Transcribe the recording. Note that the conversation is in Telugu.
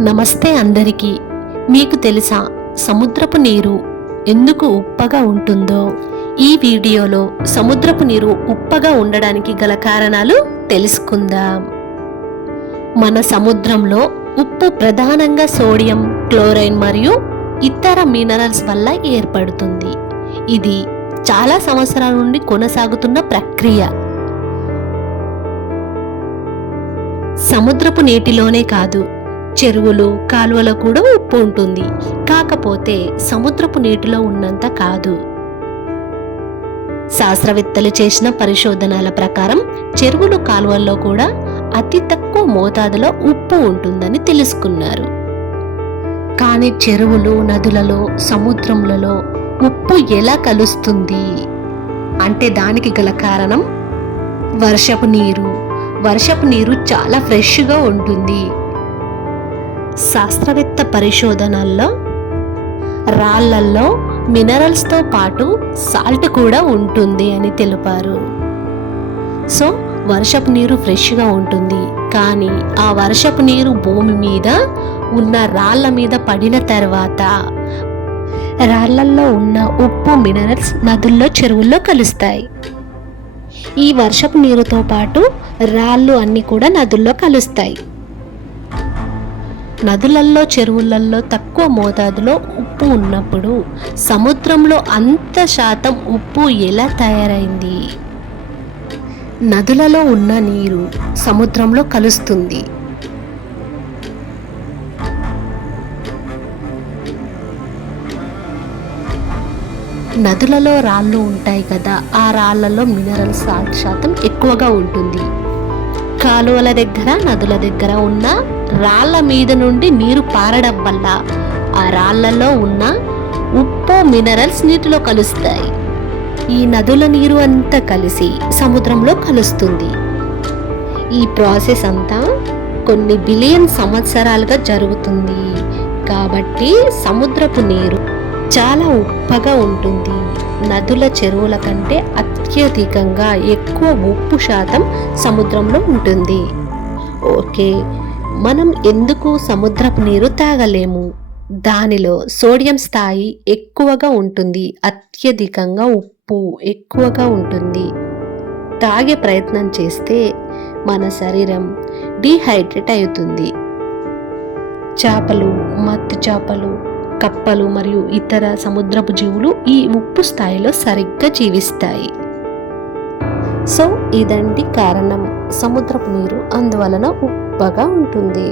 నమస్తే అందరికీ. మీకు తెలుసా సముద్రపు నీరు ఎందుకు ఉప్పగా ఉంటుందో? ఈ వీడియోలో సముద్రపు నీరు ఉప్పగా ఉండడానికి గల కారణాలు తెలుసుకుందాం. మన సముద్రంలో ఉప్పు ప్రధానంగా సోడియం క్లోరైన్ మరియు ఇతర మినరల్స్ వల్ల ఏర్పడుతుంది. ఇది చాలా సంవత్సరాల నుండి కొనసాగుతున్న ప్రక్రియ. సముద్రపు నీటిలోనే కాదు చెరువులు కాలువలో కూడా ఉప్పు ఉంటుంది. కాకపోతే సముద్రపు నీటిలో ఉన్నంత కాదు. శాస్త్రవేత్తలు చేసిన పరిశోధనల ప్రకారం చెరువులు కాలువల్లో కూడా అతి తక్కువ మోతాదులో ఉప్పు ఉంటుందని తెలుసుకున్నారు. కానీ చెరువులు నదులలో సముద్రములలో ఉప్పు ఎలా కలుస్తుంది? అంటే దానికి గల కారణం? వర్షపు నీరు. వర్షపు నీరు చాలా ఫ్రెష్గా ఉంటుంది. శాస్త్రవేత్త పరిశోధనల్లో రాళ్ళల్లో మినరల్స్తో పాటు సాల్ట్ కూడా ఉంటుంది అని తెలిపారు. సో వర్షపు నీరు ఫ్రెష్గా ఉంటుంది. కానీ ఆ వర్షపు నీరు భూమి మీద ఉన్న రాళ్ళ మీద పడిన తర్వాత రాళ్ళల్లో ఉన్న ఉప్పు మినరల్స్ నదుల్లో చెరువుల్లో కలుస్తాయి. ఈ వర్షపు నీరుతో పాటు రాళ్ళు అన్నీ కూడా నదుల్లో కలుస్తాయి. నదులల్లో చెరువులల్లో తక్కువ మోతాదులో ఉప్పు ఉన్నప్పుడు సముద్రంలో అంత శాతం ఉప్పు ఎలా తయారైంది? నదులలో ఉన్న నీరు సముద్రంలో కలుస్తుంది. నదులలో రాళ్ళు ఉంటాయి కదా ఆ రాళ్ళలో మినరల్ సాల్ట్ శాతం ఎక్కువగా ఉంటుంది. కాలువల దగ్గర నదుల దగ్గర ఉన్న రాళ్ళ మీద నుండి నీరు పారడం వల్ల ఆ రాళ్ళలో ఉన్న ఉప్పు మినరల్స్ నీటిలో కలుస్తాయి. ఈ నదుల నీరు అంతా కలిసి సముద్రంలో కలుస్తుంది. ఈ ప్రాసెస్ అంతా కొన్ని బిలియన్ సంవత్సరాలుగా జరుగుతుంది. కాబట్టి సముద్రపు నీరు చాలా ఉప్పగా ఉంటుంది. నదుల చెరువుల కంటే అత్యధికంగా ఎక్కువ ఉప్పు శాతం సముద్రంలో ఉంటుంది. ఓకే. మనం ఎందుకు సముద్రపు నీరు తాగలేము? దానిలో సోడియం స్థాయి ఎక్కువగా ఉంటుంది. అత్యధికంగా ఉప్పు ఎక్కువగా ఉంటుంది. తాగే ప్రయత్నం చేస్తే మన శరీరం డీహైడ్రేట్ అవుతుంది. చేపలు మత్తు చేపలు కప్పలు మరియు ఇతర సముద్రపు జీవులు ఈ ఉప్పు స్థాయిలో సరిగ్గా జీవిస్తాయి. సో ఇదండి కారణం. సముద్రపు నీరు అందువలన ఉప్పగా ఉంటుంది.